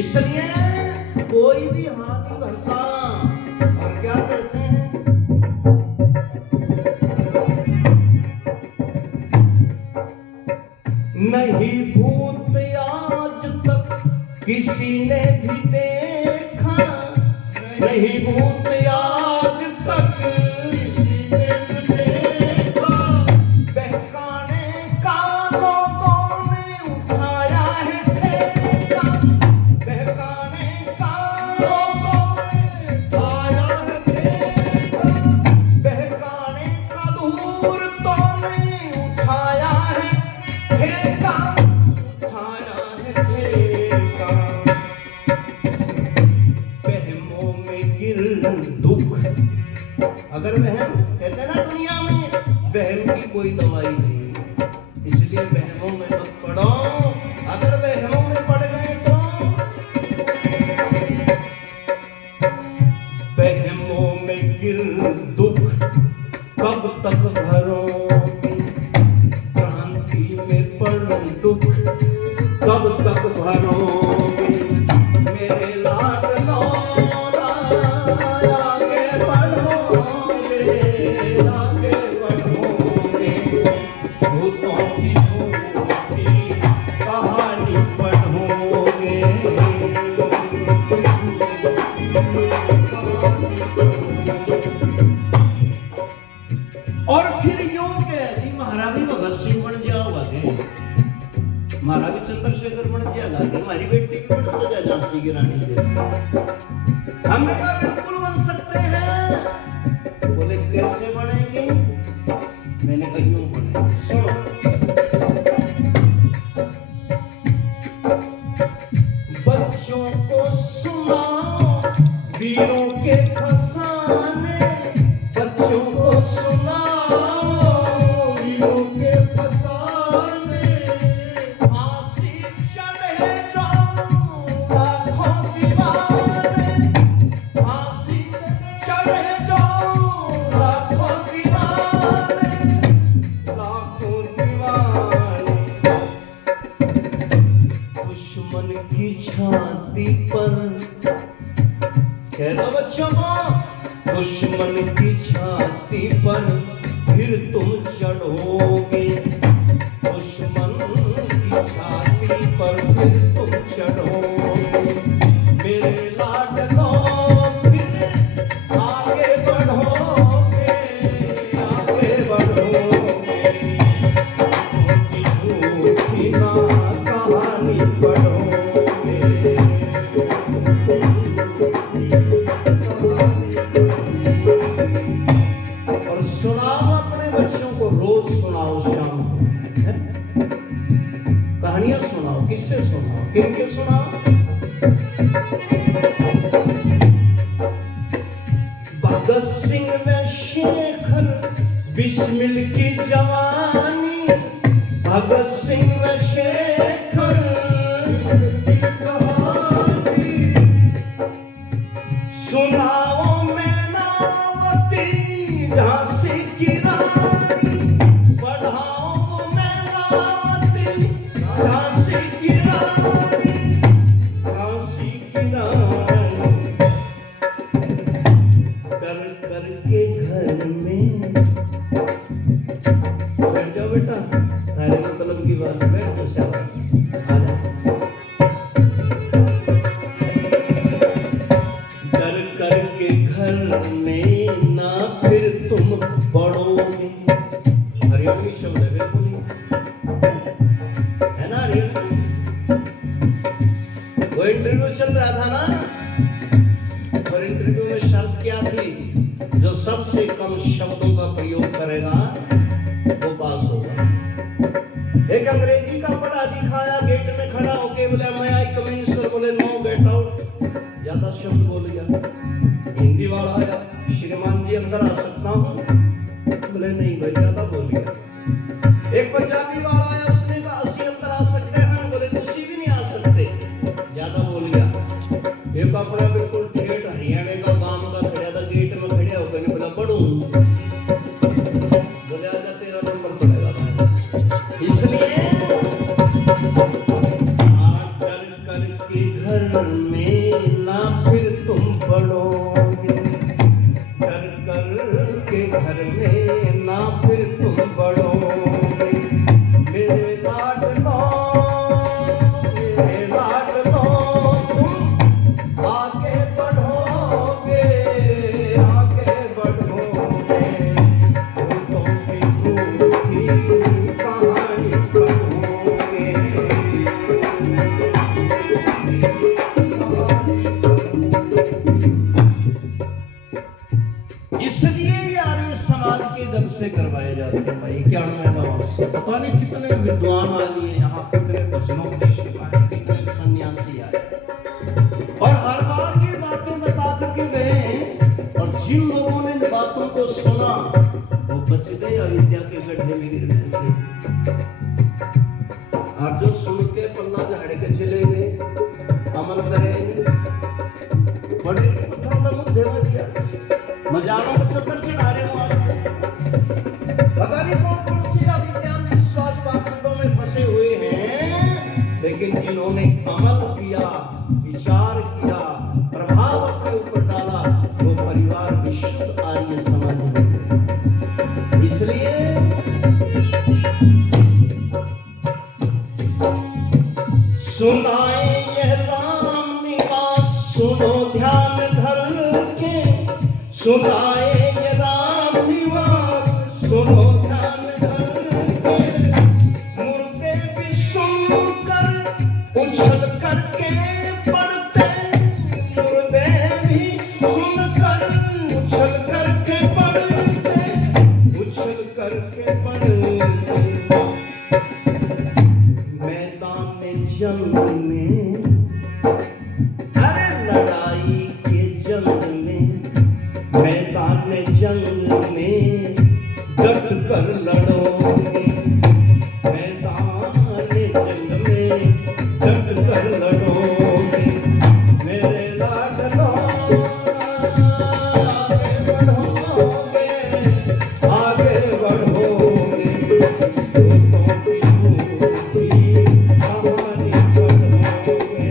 इसलिए कोई भी हाथ नहीं भरता। और क्या कहते हैं, नहीं भूत आज तक किसी ने भी देखा, नहीं भूत आज तक किसी ने भी देखा, बहकाने का लोगों ने उठाया है ठेका, बहकाने का लोगों ने उठाया है ठेका, बहकाने का दूर तो नहीं उठाया है ठेका, उठाया है ठेका। बहमों में गिर दुख, अगर वहम कहते ना दुनिया में वहम की कोई दवाई नहीं, इसलिए वहमों में मत पड़ो। अगर वहमों में पड़ गए तो वहमों में गिर दुख कब तक भरोगे, क्रांति में पड़ दुख कब तक भरोगे। मेरे लाडलो आगे बढ़ोगे, आगे बढ़ोगे, भूतों की झूठी कहानी पढ़ोगे। और फिर यूं कहती, महाराज भी भगत सिंह बन जाओगा, महाराज भी चंद्रशेखर बन जाएगा, हमारी बेटी भी बन सजा झांसी की रानी जैसे। हमने कहा बिल्कुल बन सकते हैं। बोले कैसे बनेंगे? मैंने कहा यूं बनेंगे, सुनो। बच्चों को सुनाओ वीरों के फसाने, बच्चों को सुनाओ वीरों के फसाने, फांसी चढ़े जाओ लाखों दीवाने, फांसी चढ़े जाओ लाखों दीवाने, लाखों दीवाने। दुश्मन की छाती पर, कह दो बच्चों को, दुश्मन की छाती पर फिर तुम चढ़ोगे, किनके सुना? भगत सिंह में शेखर बिस्मिल की जवानी, भगत सिंह में शेखर सुनाओ मैनावती झांसी की रानी, बढ़ाओ मैनावती झांसी की रानी, झांसी की रानी। कर कर के घर में बैठ जाओ बेटा, सारे मतलब की बात बैठ जाओ, शाबाश आ जाओ। कर कर के घर में ना फिर तुम पढ़ोगे, हरियाणवी शब्द है बिल्कुल ही, है ना हरियाणवी? वो इंटरव्यू चल रहा था ना, और इंटरव्यू में शर्त क्या थी? जो सबसे कम शब्दों का प्रयोग करेगा वो पास होगा। एक अंग्रेजी का पढ़ा दिखाया गेट में खड़ा होके बोला मैं आई कम इन सर, बोले नो गेट आउट, ज्यादा शब्द बोल गया। हिंदी वाला आया, श्रीमान जी अंदर आ सकता हूँ, बोले नहीं भाई ज्यादा बोल गया। एक पंजाबी वाला आया, उसने कहा अस्सी अंदर आ सकते हैं, बोले उसी भी नहीं आ सकते, ज्यादा बोल गया। एक अपना बिल्कुल ठेठ हरियाणा का गांव का खड़ा था, गेट में खड़े होकर बोला पढ़ू, बोले आजा तेरा नंबर पड़ेगा। इसलिए कर कर के घर में ना फिर तुम पढ़ोगे, कर कर के घर में ना फिर तुम पढ़ोगे। मेरे लाडलो तुम आगे बढ़ोगे, आगे बढ़ोगे, भूतों की झूठी कहानी पढ़ोगे। इसलिए आर्य समाज के जलसे करवाए जाते हैं भाई। 91 पता नहीं कितने विद्वान आए यहाँ, कितने भजनोपदेश आए, कितने सन्यासी आए, और हर बार ये बातें बता करके गए। और जिन लोगों ने इन बातों को सुना वो बच गए अविद्या के गड्ढे में गिरने से, और जो सुन के पन्ना झाड़ के चले गए अमल करेंगे। बड़े पत्थरों में मुद्दे में दिया, मजारों में चक्कर चढ़ा रहे हो आप। पता नहीं कौन सी अविज्ञान विश्वास पाखंडों में फंसे हुए हैं, लेकिन जिन्होंने अमल किया, विचार किया, प्रभाव अपने ऊपर डाला, वो परिवार विशुद्ध आर्य समाज में। इसलिए सुनाए यह राम निवास, सुनो ध्यान धर के, सुनाए ये राम निवास, सुनो ध्यान धर के। मुर्दे भी सुनकर उछल करके पड़ते, मुर्दे भी सुनकर उछल करके पड़ते, उछल करके पड़ते। मैदान जंग में, अरे लड़ाई के जंग में, मैदान जंग में डट कर लड़ोगे, मैदान जंग में डट कर लड़ोगे। मेरे लाडलो आगे बढ़ोगे, भूतों की झूठी कहानी पढ़ोगे,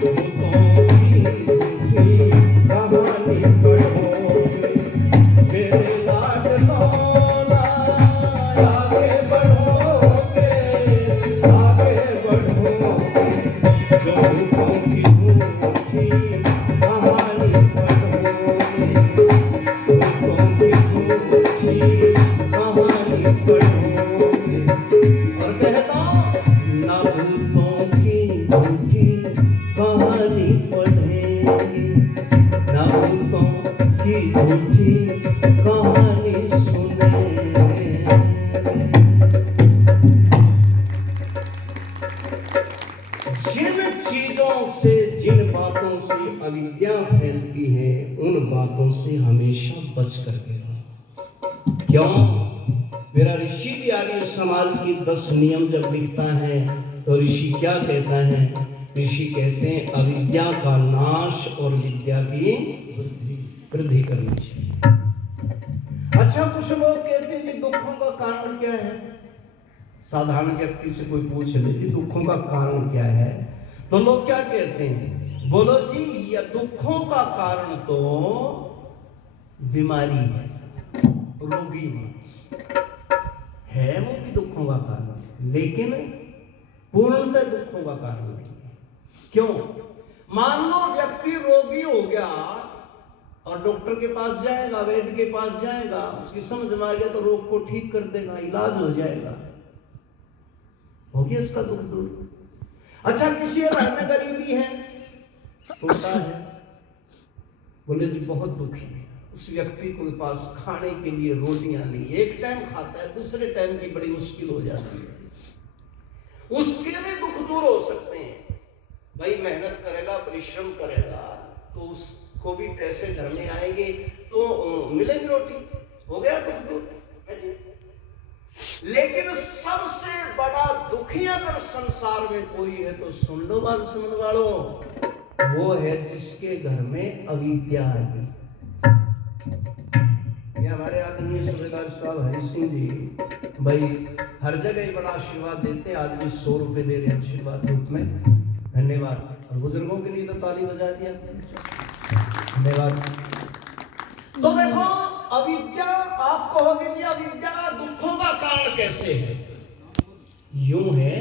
भूतों की झूठी कहानी पढ़ोगे। मेरे लाडलो आगे बढ़ोगे, आगे बढ़ोगे, जो भूतों की झूठी कहानी पढ़ोगे, भूतों की झूठी कहानी पढ़ोगे। और कहता ना भूतों की झूठी कहानी पढ़ेंगे, ना भूतों की झूठी कहानी सुनेंगे। बातों से अविद्या फैलती है, उन बातों से हमेशा बच करके रहो। क्यों? मेरा ऋषि भी आर्य समाज की 10 नियम जब लिखता है तो ऋषि क्या कहता है? ऋषि कहते हैं अविद्या का नाश और विद्या की वृद्धि करनी चाहिए। अच्छा, कुछ लोग कहते हैं कि दुखों का कारण क्या है? साधारण व्यक्ति से कोई पूछ ले कि दुखों का कारण क्या है, तो लोग क्या कहते हैं? बोलो जी, ये दुखों का कारण तो बीमारी है, रोगी है, वो भी दुखों का कारण, लेकिन पूर्णतः दुखों का कारण नहीं है। क्यों? मान लो व्यक्ति रोगी हो गया और डॉक्टर के पास जाएगा, वैद्य के पास जाएगा, उसकी समझ में आ गया तो रोग को ठीक कर देगा, इलाज हो जाएगा, हो गया इसका दुख दूर। अच्छा, किसी घर में गरीबी है, होता है, बोले जी बहुत दुखी है, उस व्यक्ति के पास खाने के लिए रोटियां नहीं, एक टाइम खाता है, दूसरे टाइम की बड़ी मुश्किल हो जाती है, उसके भी दुख दूर हो सकते हैं। भाई मेहनत करेगा, परिश्रम करेगा तो उसको भी पैसे घर में आएंगे तो मिलेगी रोटी, हो गया दुख दूर। लेकिन सबसे बड़ा दुखी अगर संसार में कोई है तो सुन लो बात समझ वालों, वो है जिसके घर में अविद्या है। ये हमारे आदरणीय सूबेदार साहब हरि सिंह जी भाई हर जगह बड़ा आशीर्वाद देते हैं, आज भी 100 रुपए दे रहे हैं आशीर्वाद रूप में, धन्यवाद। और बुजुर्गों के लिए तो ताली बजा दिया, धन्यवाद। तो देखो, अविद्या, आप कहोगे जी अविद्या दुखों का कारण कैसे है? यूं है,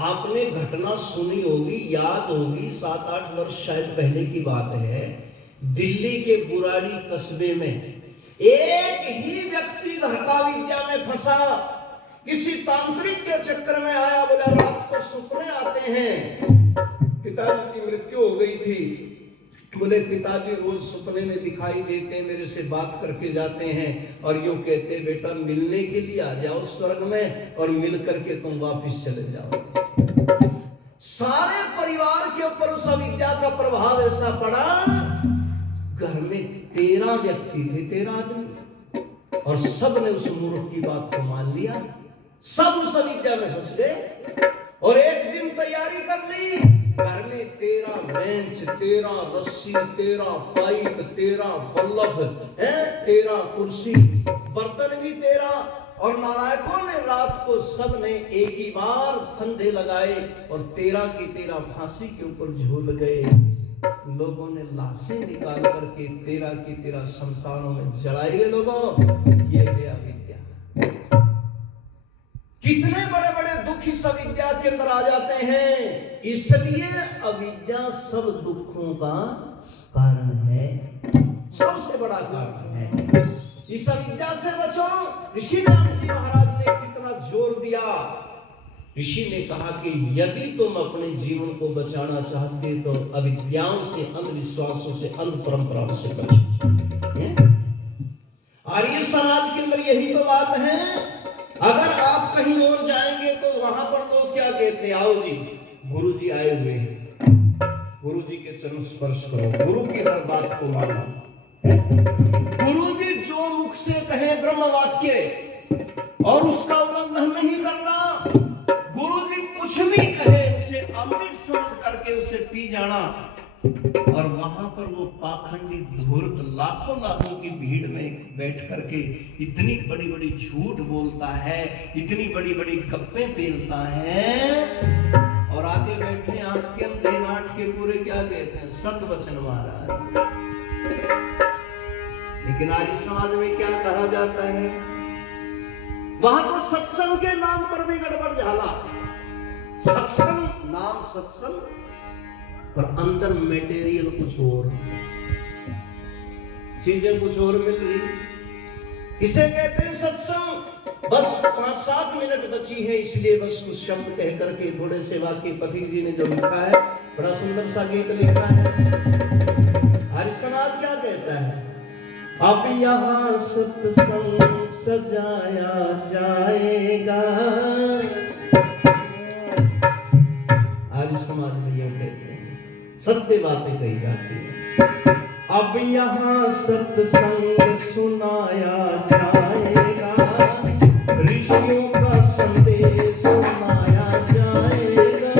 आपने घटना सुनी होगी, याद होगी, 7-8 वर्ष शायद पहले की बात है, दिल्ली के बुराड़ी कस्बे में एक ही व्यक्ति घर का विद्या में फंसा, किसी तांत्रिक के चक्कर में आया, बोला रात को सपने आते हैं, पिताजी की मृत्यु हो गई थी, बोले पिताजी रोज सपने में दिखाई देते हैं, मेरे से बात करके जाते हैं और यूं कहते हैं बेटा मिलने के लिए आ जाओ स्वर्ग में और मिल करके तुम वापस चले जाओ। सारे परिवार के ऊपर उस अविद्या का प्रभाव ऐसा पड़ा, घर में 13 व्यक्ति थे, 13 आदमी, और सब ने उस मूर्ख की बात को मान लिया, सब उस अविद्या में फंस गए। और एक दिन तैयारी कर ली, घर में 13 बेंच, 13 रस्सी, 13 पाइप, 13 बल्लभ है, 13 कुर्सी, बर्तन भी 13, और नालायकों ने रात को सब ने एक ही बार फंदे लगाए और 13 की 13 फांसी के ऊपर झूल गए। लोगों ने लाशें निकाल करके 13 की 13 शमशानों में जलाई रे लोगों, ये है अविद्या। कितने बड़े बड़े दुख इस अविद्या के अंदर आ जाते हैं, इसलिए अविद्या सब दुखों का कारण है, सबसे बड़ा कारण है। इस अविद्या से बचो। ऋषि नाम जी महाराज ने कितना जोर दिया, ऋषि ने कहा कि यदि तुम अपने जीवन को बचाना चाहते तो अविद्याओं से, अंधविश्वासों से, अंध परंपराओं से बचो। आर्य समाज के अंदर यही तो बात है। अगर आप कहीं और जाएंगे तो वहां पर लोग क्या कहते हैं, आओ जी गुरु जी आए हुए हैं, गुरु जी के चरण स्पर्श करो, गुरु की हर बात को मानो। गुरु जी जो मुख से कहे ब्रह्म वाक्य और उसका उल्लंघन नहीं करना, गुरु जी कुछ भी कहे उसे अमृत समझ करके उसे पी जाना। और वहां पर वो पाखंडी धूर्त लाखों की भीड़ में बैठ करके इतनी बड़ी बड़ी झूठ बोलता है, इतनी बड़ी बड़ी गप्पे पेलता है, और आगे बैठे आपके अंदर नाट के पूरे क्या कहते हैं, सत वचन महाराज। लेकिन आर्य समाज में क्या कहा जाता है, वहां तो सत्संग के नाम पर भी गड़बड़ झाला। सत्संग नाम सत्संग, पर अंदर मटेरियल कुछ और, चीजें कुछ और मिल रही। इसे कहते हैं सत्संग। बस 5-7 मिनट बची है, इसलिए बस कुछ शब्द कह करके थोड़े से वाक्य पथिक जी ने जो लिखा है, बड़ा सुंदर सा गीत लिखा है। आर्य समाज क्या कहता है, अब यहाँ सत्संग सजाया जाएगा। आर्य समाज में यह कहते हैं सत्य बातें कही जाती है। अब यहाँ सत्संग सुनाया जाएगा, ऋषियों का संदेश सुनाया जाएगा।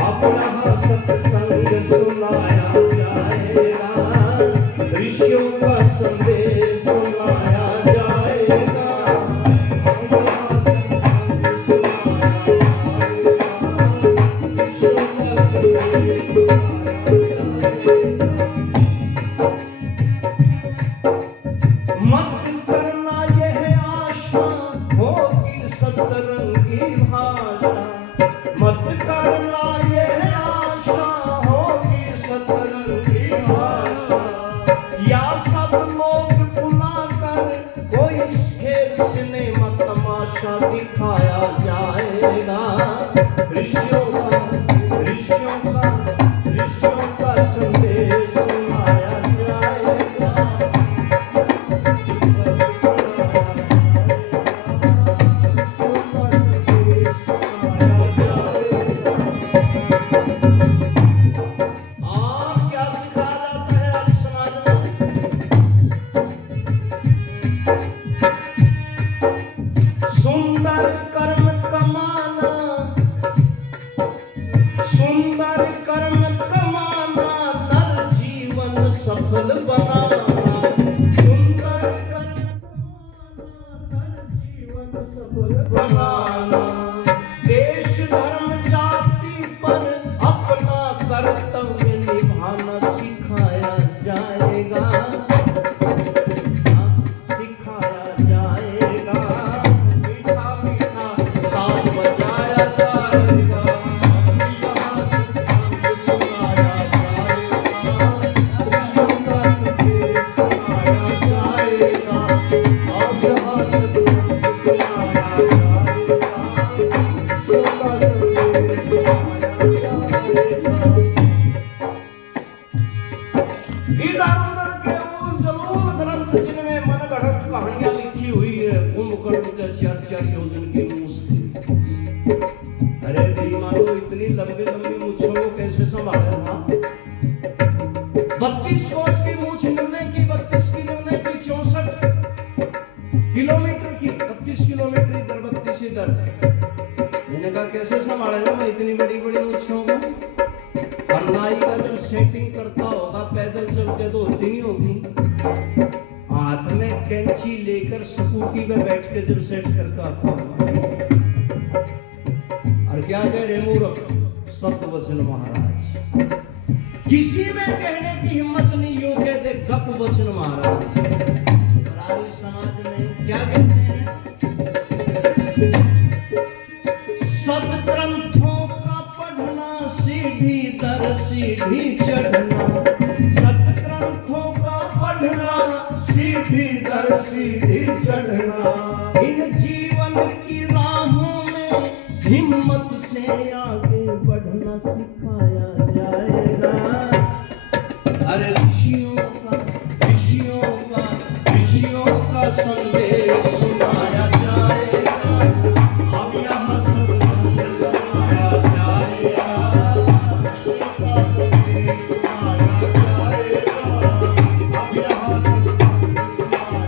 अब यहाँ सत्संग सुनाया जाएगा, ऋषियों का संदेश सुनाया जाएगा। मत करना यह आशा होगी सतरंगी भाषा, मत करना यह आशा होगी सतरंगी भाषा। या सब लोग बुलाकर कोई खेल सिनेमा तमाशा दिखाया जाएगा। ऋषियों का संदेश सुनाया जाएगा। और क्या सिखाया जाता है आज समाज में? सुंदर कर्म कमाना, सुंदर कर्म कमाना, नर जीवन सफल बनाना। सुंदर कर्म कमाना, नर जीवन सफल बनाना। देश धर्म जाति पर अपना कर्तव्य निभाना सिखाया जाएगा, सिखाया जाएगा। मीठा मीठा साथ बजाया जाएगा। सुनाया जाएगा, ऋषियों का संदेश सुनाया जाएगा। अब यहाँ सत्संग सुनाया जाएगा, ऋषियों का संदेश सुनाया जाएगा। इधर उधर के उन जरूर ग्रंथ जिनमें मनगढ़ंत कहानियां लिखी हुई है, कुंभकर्ण के 4-4 योजन की मूछ। अरे बेईमानो, इतनी लंबी लंबी मूछों को कैसे संभाला था? 32 कोस की मूछ निर्णय की, 32 की निर्णय की, 64 किलोमीटर की, 32 किलोमीटर इधर 32 इधर। मैंने कहा कैसे संभालेगा मैं इतनी बड़ी बड़ी मूछों को? और नाई का जो सेटिंग करता होगा पैदल चलते तो होती नहीं होगी। हाथ में कैंची लेकर स्कूटी पे बैठ के जब सेट करता आता होगा। और क्या कह रहे मूर्ख? सत्यवचन महाराज, किसी में कहने की हिम्मत नहीं, यूं कहते गप वचन महाराज। और आज समाज में क्या कहते हैं? सदग्रंथों का पढ़ना, सीढ़ी दर सीढ़ी चढ़ना। सदग्रंथों का पढ़ना, सीढ़ी दर सीढ़ी चढ़ना। इन जीवन की राहों में हिम्मत से आगे बढ़ना सिखाया जाएगा। अरे ऋषियों का संदेश सुनाया जाएगा। अब यहाँ सत्संग सुनाया जाएगा, ऋषियों का संदेश सुनाया जाएगा। अब यहाँ सत्संग सुनाया जाएगा।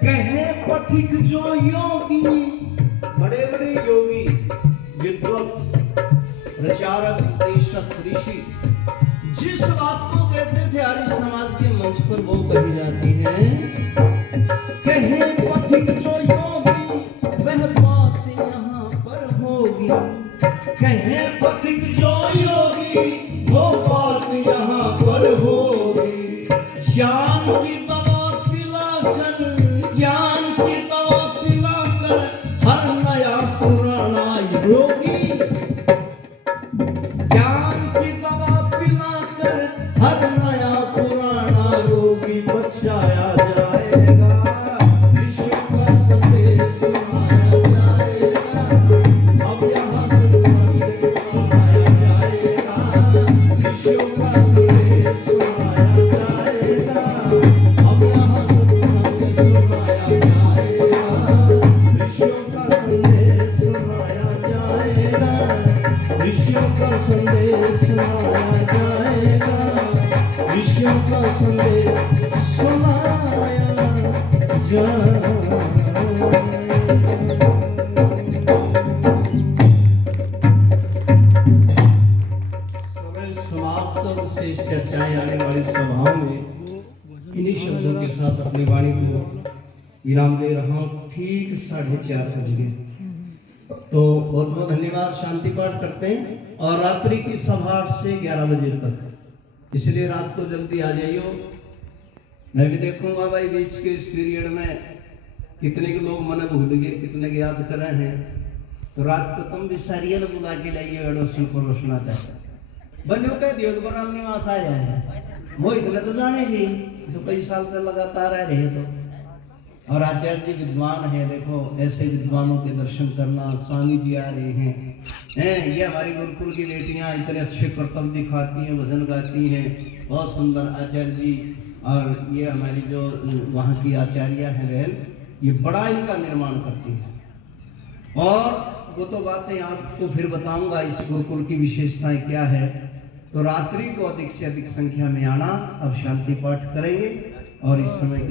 कहे पथिक जो योगी, बड़े बड़े योगी, विद्वत, प्रचारक, देशक, ऋषि, जिस बात को कहते थे आर्य समाज के मंच पर वो कही जाती है। कहे पथिक जो योगी, वह बात यहाँ पर होगी। कहे पथिक जो योगी, वो बात यहाँ पर होगी। ज्ञान की दवा पिलाकर, ज्ञान की दवा पिलाकर हर नया पुराना योगी। ज्ञान की दवा पिलाकर हर नया पुराना रोगी बचाया जाएगा। ऋषियों का संदेश सुनाया जाएगा। अब यहाँ सत्संग सुनाया जाएगा। ऋषियों का संदेश सुनाया जाएगा। अब यहाँ सत्संग सुनाया जाएगा। संदेश सुनाया समय समाप्त और शेष चर्चाएं आने वाली सभाओं में इन्हीं शब्दों के साथ अपनी वाणी को विराम दे रहा हूँ। ठीक 4:30 बज गए, तो बहुत बहुत धन्यवाद। शांति पाठ करते हैं और रात्रि की सभा 8 से 11 बजे तक, इसलिए रात को जल्दी आ जाइयो। मैं भी देखूंगा भाई बीच के इस पीरियड में कितने के लोग मन भूल गए, कितने के याद कर रहे हैं। तो रात को तुम भी सारिया बुला के लाइए एडोसन को रोशना था बनो कह दियो तो राम निवास आ जाए। मोहित ने तो जाने भी तो कई साल तक लगातार आ रहे तो। और आचार्य जी विद्वान है, देखो ऐसे विद्वानों के दर्शन करना। स्वामी जी आ रहे हैं ये हमारी गुरुकुल की बेटियां इतने अच्छे कर्तव्य दिखाती हैं, भजन गाती हैं, बहुत सुंदर आचार्य जी। और ये हमारी जो वहाँ की आचार्य हैं बहन, ये बड़ा इनका निर्माण करती है। और वो तो बातें आपको फिर बताऊंगा इस गुरुकुल की विशेषताएं क्या है। तो रात्रि को अधिक से अधिक संख्या में आना। अब शांति पाठ करेंगे और इस समय